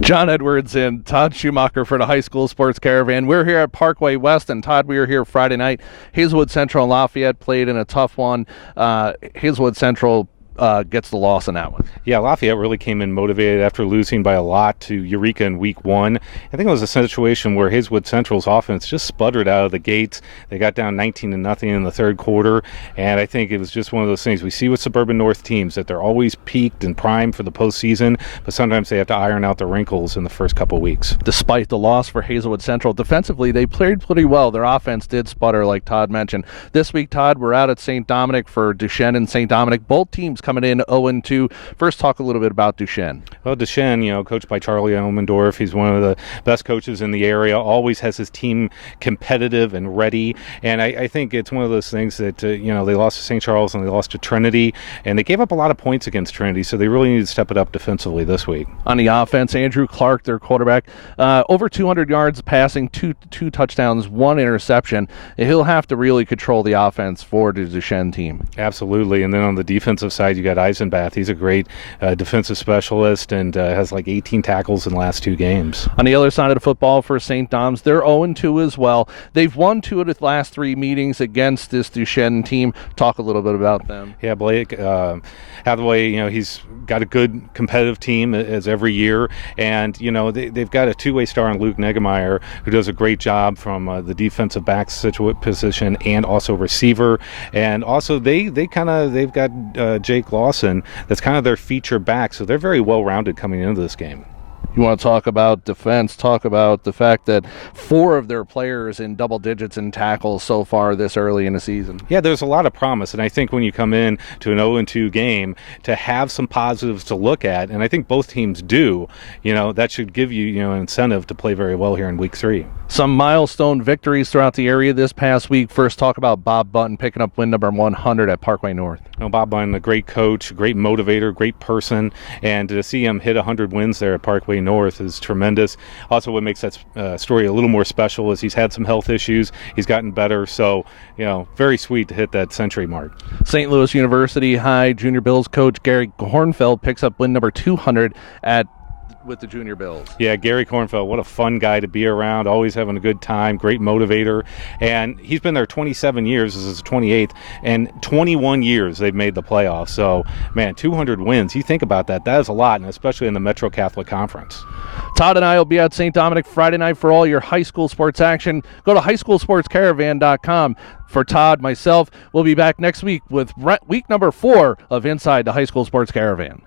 John Edwards and Todd Schumacher for the High School Sports Caravan. We're here at Parkway West, and Todd, we were here Friday night. Hazelwood Central and Lafayette played in a tough one. Hazelwood Central gets the loss in that one. Yeah, Lafayette really came in motivated after losing by a lot to Eureka in week one. I think it was a situation where Hazelwood Central's offense just sputtered out of the gates. They got down 19-0 in the third quarter, and I think it was just one of those things we see with Suburban North teams, that they're always peaked and primed for the postseason, but sometimes they have to iron out the wrinkles in the first couple weeks. Despite the loss for Hazelwood Central, defensively they played pretty well. Their offense did sputter, like Todd mentioned. This week, Todd, we're out at St. Dominic for Duchesne and St. Dominic. Both teams coming in 0-2. First, talk a little bit about Duchesne. Well, Duchesne, coached by Charlie Elmendorf, he's one of the best coaches in the area, always has his team competitive and ready, and I think it's one of those things that, they lost to St. Charles and they lost to Trinity, and they gave up a lot of points against Trinity, so they really need to step it up defensively this week. On the offense, Andrew Clark, their quarterback, over 200 yards passing, two touchdowns, one interception. He'll have to really control the offense for the Duchesne team. Absolutely, and then on the defensive side, you got Eisenbath. He's a great defensive specialist and has like 18 tackles in the last two games. On the other side of the football for St. Dom's, they're 0-2 as well. They've won 2 of the last 3 meetings against this Duchesne team. Talk a little bit about them. Yeah, Blake Hathaway, he's got a good competitive team as every year, and they've got a two-way star in Luke Negemeyer who does a great job from the defensive back position and also receiver, and also they've got Jake Lawson that's kind of their feature back, so they're very well rounded coming into this game. You want to talk about defense, talk about the fact that 4 of their players in double digits in tackles so far this early in the season. Yeah, there's a lot of promise, and I think when you come in to an 0-2 game, to have some positives to look at, and I think both teams do, that should give you, an incentive to play very well here in week 3. Some milestone victories throughout the area this past week. First, talk about Bob Button picking up win number 100 at Parkway North. Bob Button, a great coach, great motivator, great person, and to see him hit 100 wins there at Parkway North is tremendous. Also, what makes that story a little more special is he's had some health issues. He's gotten better, so, very sweet to hit that century mark. St. Louis University High Junior Bills coach Gary Hornfeld picks up win number 200 with the Junior Bills. Yeah, Gary Kornfeld, what a fun guy to be around, always having a good time, great motivator, and he's been there 27 years, this is his 28th, and 21 years they've made the playoffs, so, man, 200 wins, you think about that is a lot, and especially in the Metro Catholic Conference. Todd and I will be at St. Dominic Friday night for all your high school sports action. Go to highschoolsportscaravan.com. For Todd, myself, we'll be back next week with week number 4 of Inside the High School Sports Caravan.